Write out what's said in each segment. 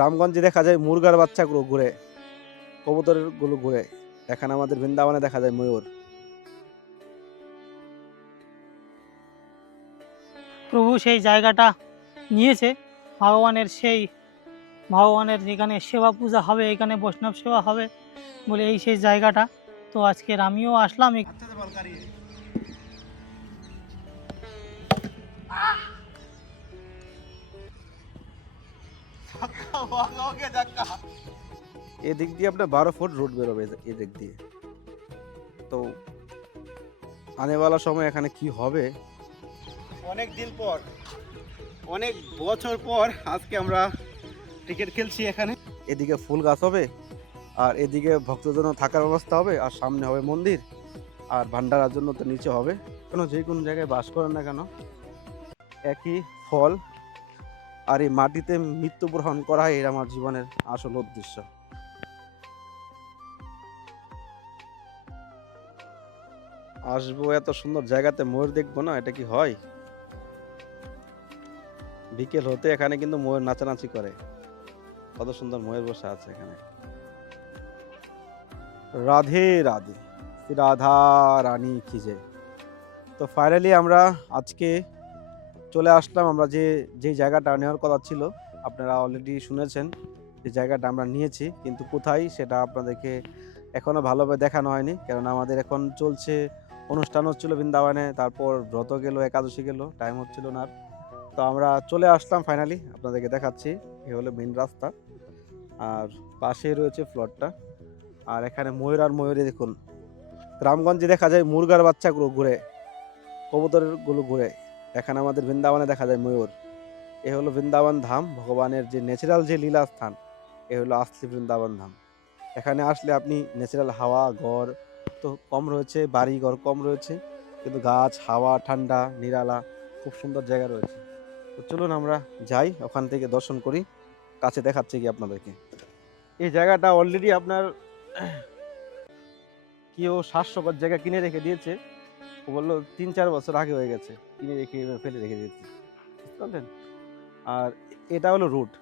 রামগঞ্জে দেখা যায় মুরগার বাচ্চাগুলো ঘুরে, কবুতরের গুলো ঘুরে। এখানে আমাদের বৃন্দাবনে দেখা যায় ময়ূর। প্রভু সেই জায়গাটা নিয়েছে, ভগবানের যেখানে সেবা পূজা হবে, এখানে বৈষ্ণব সেবা হবে বলে এই সেই জায়গাটা। তো আজকের আমিও আসলাম। এদিক দিয়ে আপনার 12 ফুট রোড বেরোবে এদিক দিয়ে। তো আনেওয়ালা সময় এখানে কি হবে, অনেক দিন পর, অনেক বছর পর আজকে আমরা ক্রিকেট খেলছি এখানে। এদিকে ফুল গাছ হবে, আর এদিকে ভক্তজন থাকার ব্যবস্থা হবে, আর সামনে হবে মন্দির, আর ভান্ডারার জন্য তো নিচে হবে। কেন যে কোনো জায়গায় বাস করেন না কেন, একই ফল আর এই মাটিতে মৃত্যুবরণ করাই এর আমার জীবনের আসল উদ্দেশ্য। আসবো এত সুন্দর জায়গাতে, ময়ূর দেখবো না, এটা কি হয়? বিকেল হতে এখানে কিন্তু ময়ূর নাচানাচি করে। কত সুন্দর ময়ূর বসে আছে এখানে। রাধে রাধে, শ্রী রাধা রানী কি যে। তো ফাইনালি আমরা আজকে চলে আসলাম। আমরা যে জায়গাটা নেওয়ার কথা ছিল, আপনারা অলরেডি শুনেছেন যে জায়গাটা আমরা নিয়েছি, কিন্তু কোথায় সেটা আপনাদেরকে এখনো ভালোভাবে দেখানো হয়নি, কারণ আমাদের এখন চলছে অনুষ্ঠান হচ্ছিল বৃন্দাবনে, তারপর ব্রত গেল, একাদশী গেল, টাইম হচ্ছিল না। তো আমরা চলে আসলাম ফাইনালি, আপনাদেরকে দেখাচ্ছি। এ হলো মেন রাস্তা, আর পাশেই রয়েছে ফ্লোরটা। আর এখানে ময়ূর আর ময়ূরে দেখুন, রামগঞ্জে দেখা যায় মুরগার বাচ্চাগুলো ঘুরে, কবুতরের গুলো ঘুরে। এখানে আমাদের বৃন্দাবনে দেখা যায় ময়ূর। এ হলো বৃন্দাবন ধাম, ভগবানের যে ন্যাচারাল যে লীলা স্থান, এ হলো আসলি বৃন্দাবন ধাম। এখানে আসলে আপনি ন্যাচারাল হাওয়া, ঘর তো কম রয়েছে, বাড়ি ঘর কম রয়েছে, কিন্তু গাছ, হাওয়া, ঠান্ডা, নিরালা, খুব সুন্দর জায়গা রয়েছে। তো চলুন আমরা যাই, ওখান থেকে দর্শন করি। কাছে দেখাচ্ছে কি আপনাদেরকে। এই জায়গাটা অলরেডি আপনার কেউ 700 জায়গা কিনে রেখে দিয়েছে। ও বললো 3-4 বছর আগে হয়ে গেছে, কিনে রেখে ফেলে রেখে দিয়েছে, বুঝতে পারলেন? আর এটা হলো রুট,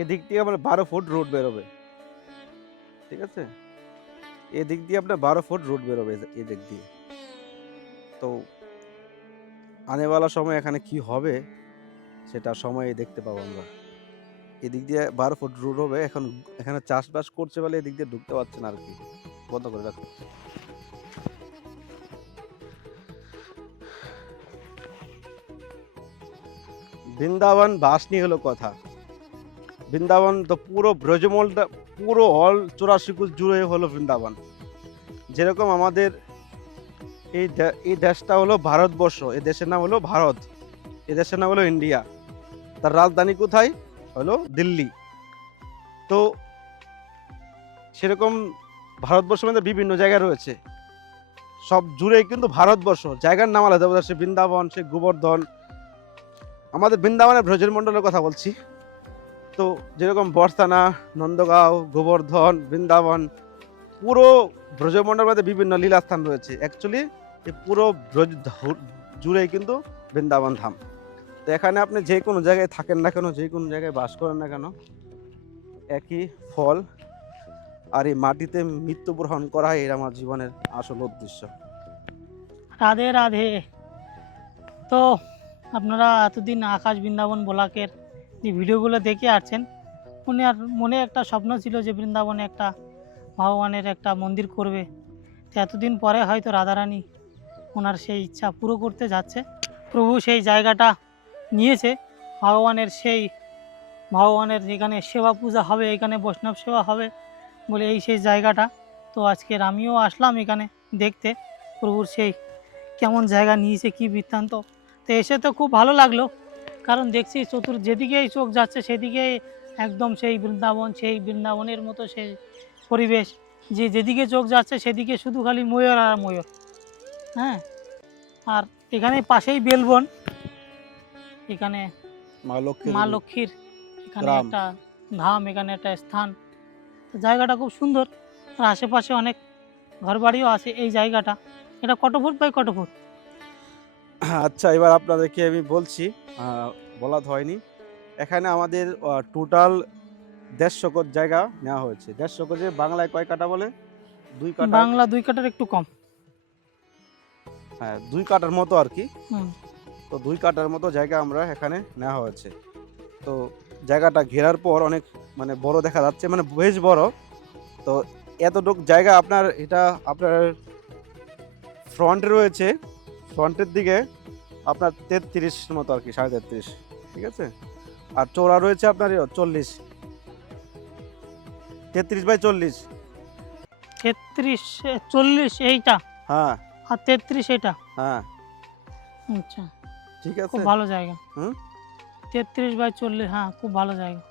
এদিক দিয়ে আপনার 12 ফুট রুট বেরোবে, ঠিক আছে? এদিক দিয়ে আপনার 12 ফুট রুট বেরোবে এদিক দিয়ে। তো আনেওয়ালা সময় এখানে কি হবে সেটা সময়ে দেখতে পাবো আমরা। এদিক দিয়ে 12 ফুট রুট হবে। এখন এখানে চাষবাস করছে বলে এদিক দিয়ে ঢুকতে পারছে না আর কি, বন্ধ করে রাখো। বৃন্দাবন বাসনি হলো কথা। বৃন্দাবন তো পুরো ব্রজমলটা, পুরো অল 84 কোষ জুড়ে হলো বৃন্দাবন। যেরকম আমাদের এই দেশটা হলো ভারতবর্ষ, এই দেশের নাম হলো ভারত, এই দেশের নাম হলো ইন্ডিয়া। তার রাজধানী কোথায়? হলো দিল্লি। তো সেরকম ভারতবর্ষের মধ্যে বিভিন্ন জায়গা রয়েছে, সব জুড়েই কিন্তু ভারতবর্ষ, জায়গার নাম আলাদা। সে বৃন্দাবন, সে গোবর্ধন, আমাদের ব্বৃন্দাবনের ব্রজমণ্ডলের কথা বলছি। তো যেরকম বর্ষানা, নন্দগাঁও, গোবর্ধন, বৃন্দাবন, পুরো ব্রজমণ্ডলের মধ্যে বিভিন্ন লীলাস্থান রয়েছে। অ্যাকচুয়ালি এই পুরো ব্রজ জুড়েই কিন্তু বৃন্দাবন ধাম। তো এখানে আপনি যে কোনো জায়গায় থাকেন না কেন, যে কোনো জায়গায় বাস করেন না কেন, একই ফল আর এই মাটিতে মৃত্যুবরণ করাই এর আমার জীবনের আসল উদ্দেশ্য। রাধে রাধে। তো আপনারা এতদিন আকাশ বৃন্দাবন ব্লকের যে ভিডিওগুলো দেখে আসছেন, মনে একটা স্বপ্ন ছিল যে বৃন্দাবনে একটা ভগবানের একটা মন্দির করবে। তো এতদিন পরে হয়তো রাধারানী ওনার সেই ইচ্ছা পুরো করতে যাচ্ছে। প্রভু সেই জায়গাটা নিয়েছে, ভগবানের যেখানে সেবা পূজা হবে, এখানে বৈষ্ণব সেবা হবে বলে এই সেই জায়গাটা। তো আজকের আমিও আসলাম এখানে দেখতে প্রভুর সেই কেমন জায়গা নিয়েছে, কি বৃত্তান্ত। তো এসে তো খুব ভালো লাগলো, কারণ দেখছি যেদিকেই চোখ যাচ্ছে সেদিকেই একদম সেই বৃন্দাবনের মতো সেই পরিবেশ, যে যেদিকে চোখ যাচ্ছে সেদিকে শুধু খালি ময়ূর আর ময়ূর। হ্যাঁ, আর এখানে পাশেই বেলবন, এখানে মা লক্ষ্মীর এখানে গ্রাম। একটা ধাম, এখানে একটা স্থান। তো জায়গাটা খুব সুন্দর, আর আশেপাশে অনেক ঘরবাড়িও আছে এই জায়গাটা। এটা কত ফুট বাই কত ফুট? আচ্ছা, এবার আপনাদেরকে আমি বলছি, বলা তো হয়নি। এখানে আমাদের টোটাল 150 গজ জায়গা নেওয়া হয়েছে। 150 গজে বাংলায় কয় কাঠা বলে? 2 কাঠা। বাংলা 2 কাঠার একটু কম। হ্যাঁ, 2 কাঠার মতো আর কি। হুম। তো 2 কাঠার মতো জায়গা আমরা এখানে নেওয়া হয়েছে। তো জায়গাটা ঘেরার পর অনেক মানে বড় দেখা যাচ্ছে, মানে বেশ বড়। তো এতটুক জায়গা আপনার, এটা আপনার ফ্রন্টে রয়েছে, ফ্রন্টের দিকে আপনার 33 মতো আর কি, 33.5, ঠিক আছে। আর চওড়া রয়েছে আপনার 40, 33/40। 33 40 এইটা হ্যাঁ আর 33 এইটা। হ্যাঁ, আচ্ছা, ঠিক খুব আছে। ভালো জায়গা। হুম 33/40, হ্যাঁ খুব ভালো জায়গা।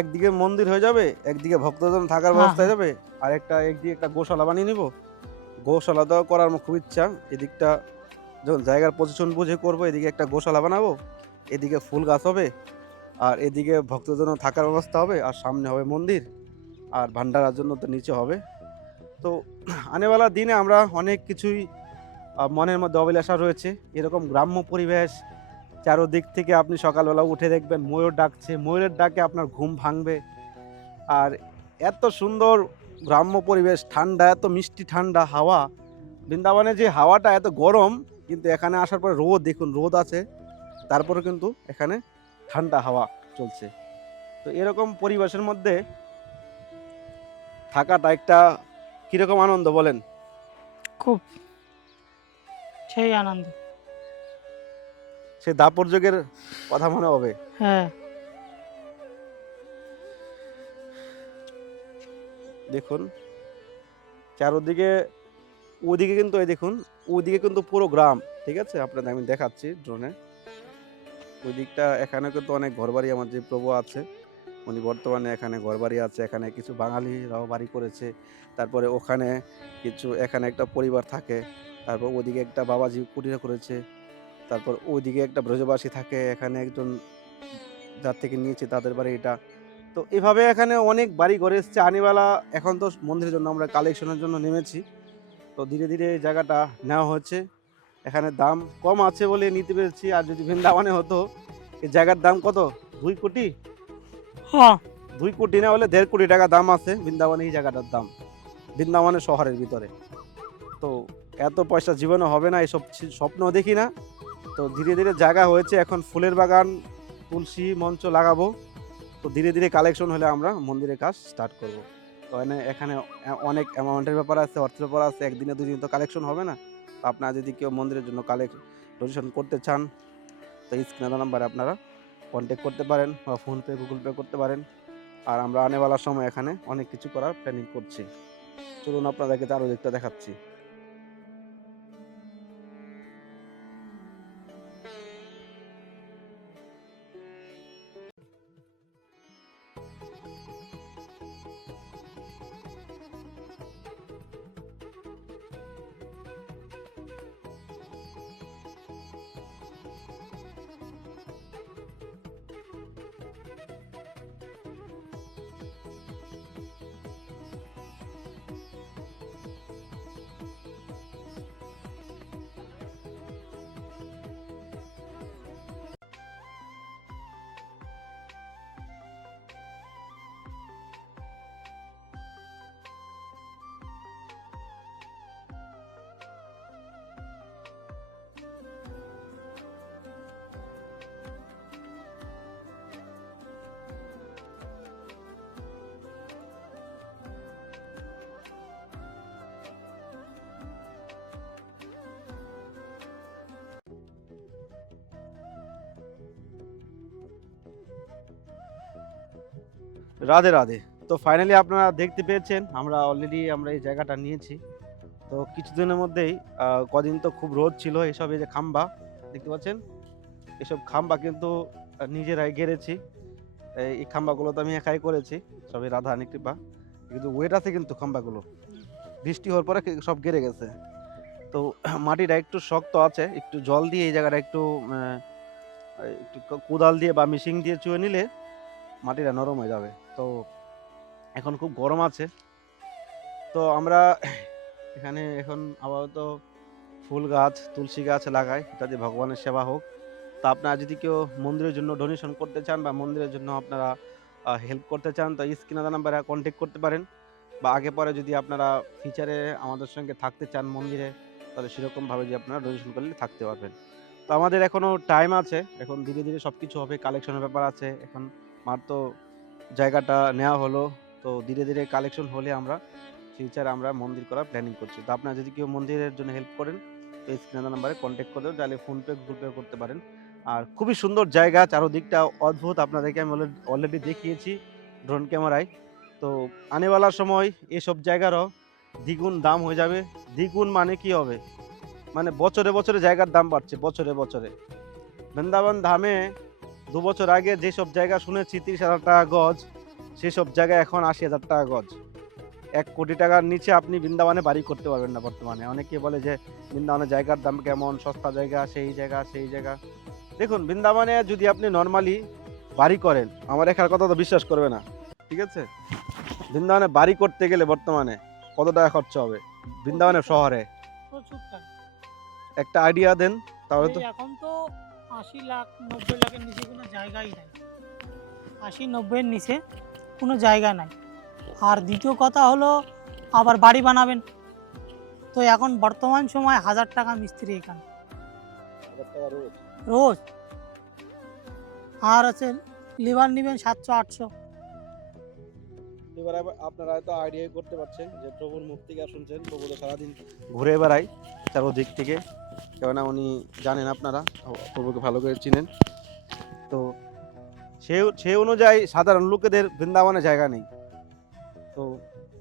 একদিকে মন্দির হয়ে যাবে, একদিকে ভক্তজন থাকার হ্যাঁ ব্যবস্থা হয়ে হ্যাঁ। যাবে, আর একটা একদিকে একটা গোশালা বানিয়ে নিব। গোশালা দেওয়া করার আমার খুব ইচ্ছা। এদিকটা যখন জায়গার পজিশন বুঝে করবো, এদিকে একটা গোশালা বানাবো, এদিকে ফুল গাছ হবে, আর এদিকে ভক্তজন থাকার ব্যবস্থা হবে, আর সামনে হবে মন্দির, আর ভান্ডারার জন্য তো নিচে হবে। তো আনেওয়ালা দিনে আমরা অনেক কিছুই মনের মধ্যে অভিলাষা রয়েছে। এরকম গ্রাম্য পরিবেশ, চারোদিক থেকে আপনি সকালবেলা উঠে দেখবেন ময়ূর ডাকছে, ময়ূরের ডাকে আপনার ঘুম ভাঙবে। আর এত সুন্দর গ্রাম্য পরিবেশ, ঠান্ডা, এত মিষ্টি ঠান্ডা হাওয়া। বৃন্দাবনে যে হাওয়াটা এত গরম, কিন্তু এখানে আসার পরে রোদ, দেখুন রোদ আছে, তারপরে কিন্তু এখানে ঠান্ডা হাওয়া চলছে। তো এরকম পরিবেশের মধ্যে থাকাটা একটা কিরকম আনন্দ বলেন? খুব সেই আনন্দ। সে দাপর যুগের কথা মনে হবে। হ্যাঁ। দেখুন চারোদিকে, ওদিকে কিন্তু এই দেখুন, ওদিকে কিন্তু পুরো গ্রাম, ঠিক আছে, আপনাদের আমি দেখাচ্ছি ড্রোনে। ওই দিকটা, এখানে কিন্তু অনেক ঘরবাড়ি, আমার যে প্রভু আছে উনি বর্তমানে এখানে ঘরবাড়ি আছে, এখানে কিছু বাঙালিরাও বাড়ি করেছে। তারপরে ওখানে কিছু, এখানে একটা পরিবার থাকে। তারপর ওদিকে একটা বাবাজি কুটির করেছে। তারপর ওইদিকে একটা ব্রজবাসী থাকে, এখানে একজন যার থেকে নিয়েছে তাদের বাড়ি এটা। তো এভাবে এখানে অনেক বাড়ি ঘর এসছে আনিবালা। এখন তো মন্দিরের জন্য আমরা কালেকশনের জন্য নেমেছি। তো ধীরে ধীরে এই জায়গাটা নেওয়া হচ্ছে। এখানে দাম কম আছে বলে নিতে পেরেছি, আর যদি বৃন্দাবনে হতো এই জায়গার দাম কত, 2 কোটি। হ্যাঁ 2 কোটি না হলে 1.5 কোটি টাকা দাম আছে বৃন্দাবনে এই জায়গাটার দাম, বৃন্দাবনের শহরের ভিতরে। তো এত পয়সা জীবনে হবে না, এসব স্বপ্ন দেখি না। তো ধীরে ধীরে জায়গা হয়েছে, এখন ফুলের বাগান, তুলসী মঞ্চ লাগাবো। তো ধীরে ধীরে কালেকশন হলে আমরা মন্দিরের কাজ স্টার্ট করব। তো এখানে অনেক অ্যামাউন্টের ব্যাপার আছে, অর্থের ব্যাপার আছে, একদিনে দুদিন তো কালেকশন হবে না। তো আপনারা যদি কেউ মন্দিরের জন্য ডোনেশন করতে চান, তো স্ক্রিনে দেওয়া নাম্বারে আপনারা কন্ট্যাক্ট করতে পারেন, বা ফোনপে গুগল পে করতে পারেন। আর আমরা আনেওয়ালার সময় এখানে অনেক কিছু করার প্ল্যানিং করছি। চলুন আপনাদেরকে আরও দিকটা দেখাচ্ছি। রাধে রাধে। তো ফাইনালি আপনারা দেখতে পেয়েছেন, আমরা অলরেডি এই জায়গাটা নিয়েছি। তো কিছুদিনের মধ্যেই, কদিন তো খুব রোদ ছিল, এসব এই যে খাম্বা দেখতে পাচ্ছেন, এসব খাম্বা কিন্তু নিজেরাই গেড়েছি। এই খাম্বাগুলো তো আমি একাই করেছি, সবই রাধারানী কৃপা। কিন্তু ওয়েট আছে কিন্তু খাম্বাগুলো, বৃষ্টি হওয়ার পরে সব গেড়ে গেছে। তো মাটিটা একটু শক্ত আছে, একটু জল দিয়ে এই জায়গাটা একটু একটু কোদাল দিয়ে বা মেশিন দিয়ে চুয়ে নিলে মাটিটা নরম হয়ে যাবে। তো এখন খুব গরম আছে। তো আমরা এখানে এখন আপাতত ফুল গাছ, তুলসী গাছ লাগাই, যাতে ভগবানের সেবা হোক। তো আপনারা যদি কেউ মন্দিরের জন্য ডোনেশন করতে চান বা মন্দিরের জন্য আপনারা হেল্প করতে চান, তো স্ক্রিনে দেওয়া নাম্বারে কন্ট্যাক্ট করতে পারেন। বা আগে পরে যদি আপনারা ফিউচারে আমাদের সঙ্গে থাকতে চান মন্দিরে, তাহলে সেরকমভাবে যে আপনারা ডোনেশন করলে থাকতে পারবেন। তো আমাদের এখনও টাইম আছে, এখন ধীরে ধীরে সব কিছু হবে, কালেকশনের ব্যাপার আছে। এখন মাত্র জায়গাটা নেওয়া হলো, তো ধীরে ধীরে কালেকশন হলে আমরা ফিউচারে আমরা মন্দির করার প্ল্যানিং করছি। তো আপনারা যদি কেউ মন্দিরের জন্য হেল্প করেন, তো স্ক্রিনে নাম্বারে কন্ট্যাক্ট করে দেবেন, তাহলে ফোনপে গুগল পে করতে পারেন। আর খুবই সুন্দর জায়গা, চারদিকটা অদ্ভুত, আপনাদেরকে আমি অলরেডি দেখিয়েছি ড্রোন ক্যামেরায়। তো আনেওয়ালার সময় এসব জায়গারও দ্বিগুণ দাম হয়ে যাবে। দ্বিগুণ মানে কি হবে, মানে বছরে বছরে জায়গার দাম বাড়ছে, বছরে বছরে। বৃন্দাবন ধামে 2 বছর আগে যেসব জায়গা শুনেছি 30,000 টাকা গজ, সেসব জায়গা এখন 80,000 টাকা গজ। 1 কোটি টাকার নিচে আপনি বৃন্দাবনে বাড়ি করতে পারবেন না বর্তমানে। অনেকে বলে যে বৃন্দাবনে জায়গার দাম কেমন, সস্তা জায়গা, সেই জায়গা সেই জায়গা। দেখুন, বৃন্দাবনে যদি আপনি নর্মালি বাড়ি করেন, আমার এখানে কথা তো বিশ্বাস করবে না, ঠিক আছে? বৃন্দাবনে বাড়ি করতে গেলে বর্তমানে কত টাকা খরচা হবে বৃন্দাবনের শহরে? প্রচুর টাকা। একটা আইডিয়া দেন তাহলে তো। এখন তো 80 লাখ 90 লাখের নিচে কোনো জায়গাই নাই, 80-90 নিচে কোনো জায়গা নাই। আর দ্বিতীয় কথা হলো আবার বাড়ি বানাবেন, তো এখন বর্তমান সময় 1000 টাকা মিস্ত্রি এখানে রোজ। আর আছে লিভার নেবেন 700-800। এবার আপনারা তো আইডিয়া করতে পারছেন যে প্রভুর মুখ থেকে শুনছেন, প্রভু তো সারাদিন ঘুরে বেড়ায় চারদিক থেকে, কেননা উনি জানেন, আপনারা প্রভুকে ভালো করে চিনেন। তো সেই অনুযায়ী সাধারণ লোকেদের বৃন্দাবনে জায়গা নেই। তো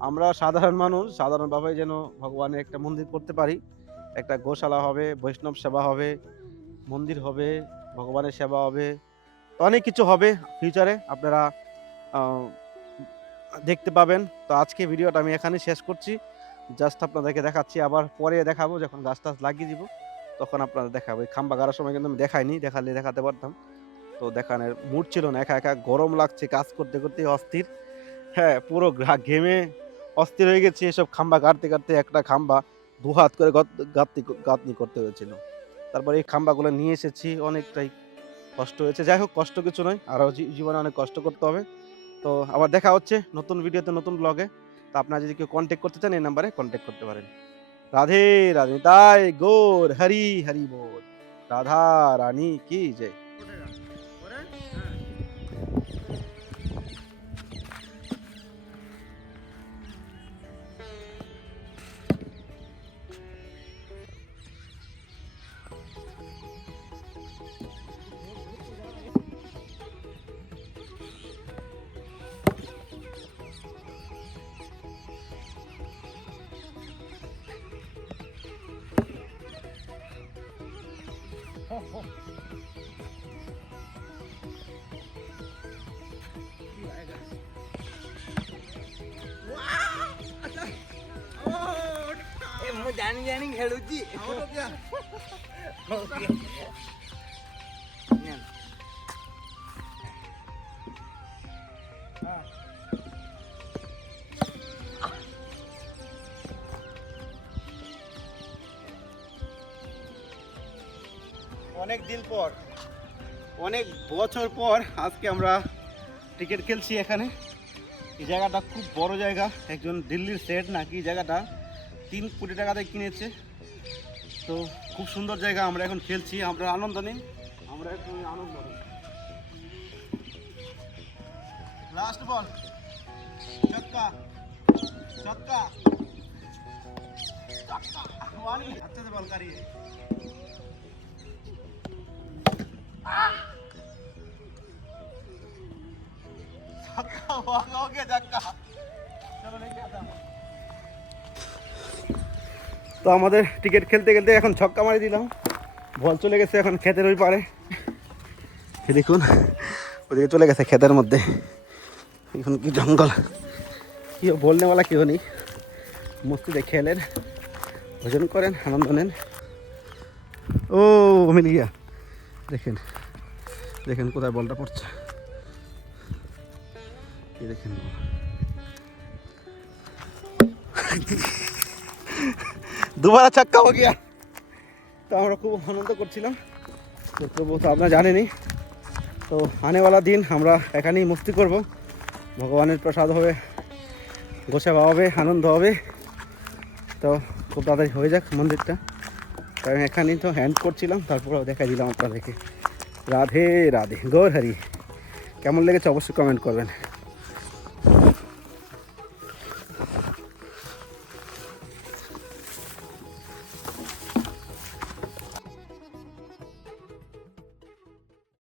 আমরা সাধারণ মানুষ সাধারণভাবে যেন ভগবানের একটা মন্দির করতে পারি, একটা গোশালা হবে, বৈষ্ণব সেবা হবে, মন্দির হবে, ভগবানের সেবা হবে, তো অনেক কিছু হবে ফিউচারে, আপনারা দেখতে পাবেন। তো আজকে ভিডিওটা আমি এখানে শেষ করছি, জাস্ট আপনাদেরকে দেখাচ্ছি, আবার পরে দেখাবো যখন গাছ টাছ লাগিয়ে দিব, তখন আপনাদের দেখাবো। এই খাম্বা গাড়ার সময় কিন্তু আমি দেখাইনি, দেখালে দেখাতে পারতাম, তো দেখানোর মুড ছিল না। একা একা গরম লাগছে, কাজ করতে করতে অস্থির, হ্যাঁ পুরো ঘেমে অস্থির হয়ে গেছে। এসব খাম্বা কাটতে কাটতে একটা খাম্বা 2 হাত করে গাঁথনি করতে হয়েছিল। তারপর এই খাম্বাগুলো নিয়ে এসেছি, অনেকটাই কষ্ট হয়েছে। যাই হোক, কষ্ট কিছু নয়, আরও জীবনে অনেক কষ্ট করতে হবে। তো আবার দেখা হচ্ছে নতুন ভিডিওতে, নতুন ব্লগে। তো আপনারা যদি কেউ কন্ট্যাক্ট করতে চান, এই নাম্বারে কন্ট্যাক্ট করতে পারেন। রাধে রাধে, তাই গৌর হরি হরি বল, রাধা রানী কি জয়। ମୁଁ ଜାଣି ଜାଣି ଖେଳୁଛି। অনেক দিন পর, অনেক বছর পর আজকে আমরা ক্রিকেট খেলছি এখানে। এই জায়গাটা খুব বড় জায়গা, একজন দিল্লির সেট নাকি জায়গাটা 3 কোটি টাকাতে কিনেছে। তো খুব সুন্দর জায়গা, আমরা এখন খেলছি, আমরা আনন্দ নেই, আমরা একটু আনন্দ নেই। লাস্ট বল, ছক্কা ছক্কা ছক্কা, ওয়ানি अच्छे से बॉल करिए। छक्का हो गया, छक्का। चलो लेके आता हूं। তো আমাদের ক্রিকেট খেলতে খেলতে এখন ছক্কা মারি দিলাম, বল চলে গেছে এখন ক্ষেতের ওই পারে। দেখুন ওদিকে চলে গেছে ক্ষেতের মধ্যে, এখন কি জঙ্গল, কেউ বলনেওয়ালা কেউ নেই। মস্তিতে খেলেন, ভোজন করেন, আনন্দ নেন। ও মিল গিয়া, দেখেন দেখেন কোথায় বলটা পড়ছে, এই দেখেন। দুবার ছক্কা হয়ে গিয়া। তো আমরা খুব আনন্দ করছিলাম, তো প্রভু তো আপনারা জানেনই, তো আনেওয়ালা দিন আমরা এখানেই মস্তি করব, ভগবানের প্রসাদ হবে, গোসা হবে, আনন্দ হবে। তো খুব তাড়াতাড়ি হয়ে যাক মন্দিরটা, কারণ এখানেই তো হ্যান্ড করছিলাম, তারপরেও দেখাই দিলাম আপনাদেরকে। রাধে রাধে, গৌর হরি। কেমন লেগেছে অবশ্যই কমেন্ট করবেন।